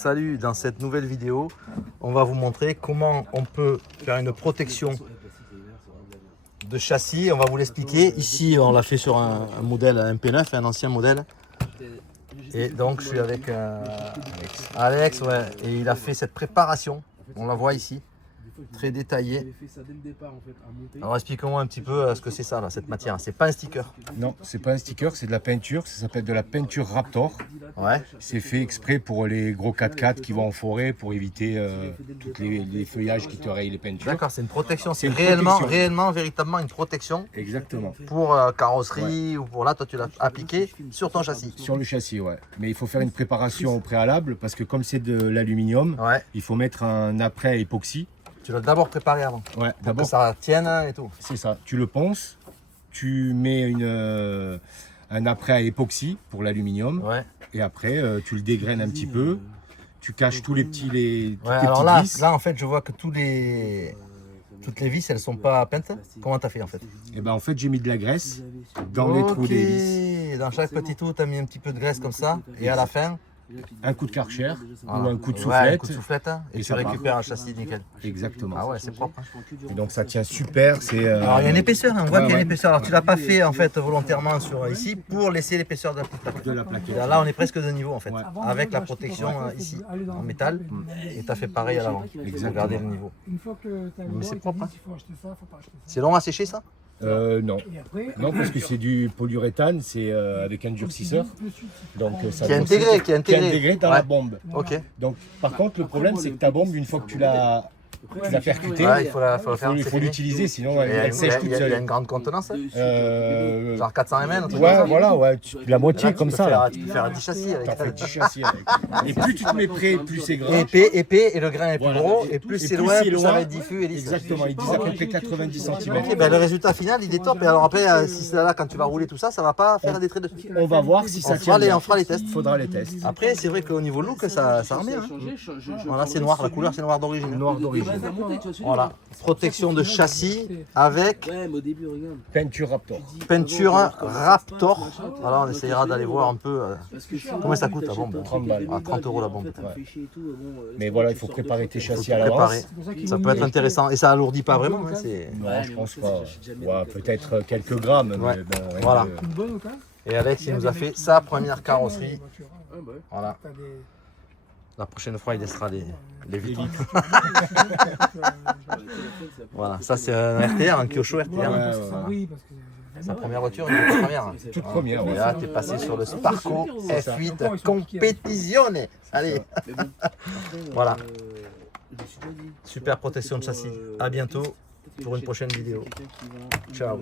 Salut, dans cette nouvelle vidéo, on va vous montrer comment on peut faire une protection de châssis. On va vous l'expliquer. Ici, on l'a fait sur un modèle MP9, un ancien modèle. Et donc, je suis avec Alex, ouais, et il a fait cette préparation. On la voit ici, très détaillée. Alors, explique-moi un petit peu ce que c'est ça, là, cette matière. C'est pas un sticker. Non, c'est pas un sticker, c'est de la peinture. Ça s'appelle de la peinture Raptor. Ouais. C'est fait exprès pour les gros 4x4 qui vont en forêt pour éviter tous les feuillages qui te rayent les peintures. D'accord, c'est une protection. C'est une réellement, protection. véritablement une protection Exactement. pour carrosserie ou pour là, toi tu l'as appliqué sur ton châssis. Sur le châssis, ouais. Mais il faut faire une préparation au préalable parce que comme c'est de l'aluminium, Ouais. il faut mettre un après à époxy. Tu l'as d'abord préparé avant. Ouais, Pour que d'abord, ça tienne et tout. c'est ça. Tu le ponces, tu mets un après à époxy pour l'aluminium. Ouais. Et après, tu le dégraines un petit peu. Tu caches tous les petits, toutes les Alors petites là, vis. en fait, je vois que toutes les vis, elles sont pas peintes. Comment t'as fait en fait? Et ben en fait, j'ai mis de la graisse dans les trous des vis. Dans chaque petit trou, tu as mis un petit peu de graisse comme ça. Et à la fin, Un coup de Karcher voilà. ou un coup de Ouais, soufflette. un coup de soufflette. Et Et tu ça part. récupères un châssis nickel. Exactement. Ah ouais, c'est propre. Et donc ça tient super. C'est. Alors il y a une épaisseur, on voit ouais, qu'il y a une ouais. épaisseur. Alors tu l'as pas fait en fait volontairement sur ici pour laisser l'épaisseur de la petite plaque. De la plaquette. Là on est presque de niveau en fait, Ouais. avec la protection ici en métal et tu as fait pareil à l'avant. Exactement. Regardez le niveau. Une fois que tu as Mais c'est propre, hein. il faut acheter ça, faut pas acheter ça. C'est long à sécher ça? Non. Et après, Non, parce que c'est du polyuréthane, c'est avec un durcisseur. Donc ça Qui est durcit. intégré, qui est Qui est intégré. intégré dans Ouais. la bombe. Ok. Donc par contre, le problème, c'est que ta bombe, une fois que tu l'as percutée, Ouais, il faut la faire. il faut l'utiliser, sinon Et elle sèche toute il y a seule. une grande contenance, Euh, genre 400 ml, un truc comme Ouais, ça. voilà, ouais, la moitié Là, comme ça. Là. Tu peux faire 10 châssis avec. T'en fais 10 châssis avec. Et plus tu te mets près, plus c'est gras. Épais, et le grain est plus Voilà. gros, et plus Et c'est plus loin, c'est plus ça va loin. être diffus et lisse. Exactement, ils disent à peu près 90 cm. Ok, ben le résultat final il est top. Et alors après, si c'est là quand tu vas rouler tout ça, ça va pas faire des traits de. On va voir si ça On tient. fera les- bien. on fera les tests. Il faudra les tests. Après, c'est vrai qu'au niveau look, ça rend bien. Hein. Voilà, c'est noir, la couleur c'est noir d'origine. Noir d'origine. Voilà, protection de châssis avec Ouais, mais au début, regarde. Peinture Raptor. peinture Raptor. Voilà, on essayera d'aller voir un peu combien ça coûte la bombe. 30 balles. Ah, 30 € la bombe. Mais voilà, il faut préparer tes châssis à Préparer. l'avance. Ça peut être intéressant et ça alourdit pas vraiment. Hein, c'est... Non, je pense pas. Ouais, peut-être quelques grammes. Mais Ouais. bon, ouais, Voilà. une bonne occasion. Et Alex il nous a fait sa première carrosserie. Voilà, T'as des- la prochaine fois il laissera les vitres. Voilà, ça c'est un RTR, un Kyosho RTR. Ouais, parce que ouais, ça ouais. brille, parce que Sa première voiture, une toute première. Toute première, Et ouais. là, t'es passé sur le Sparco ça. F8 Competizione. Allez, voilà. Super protection de châssis. À bientôt pour une prochaine vidéo. Ciao.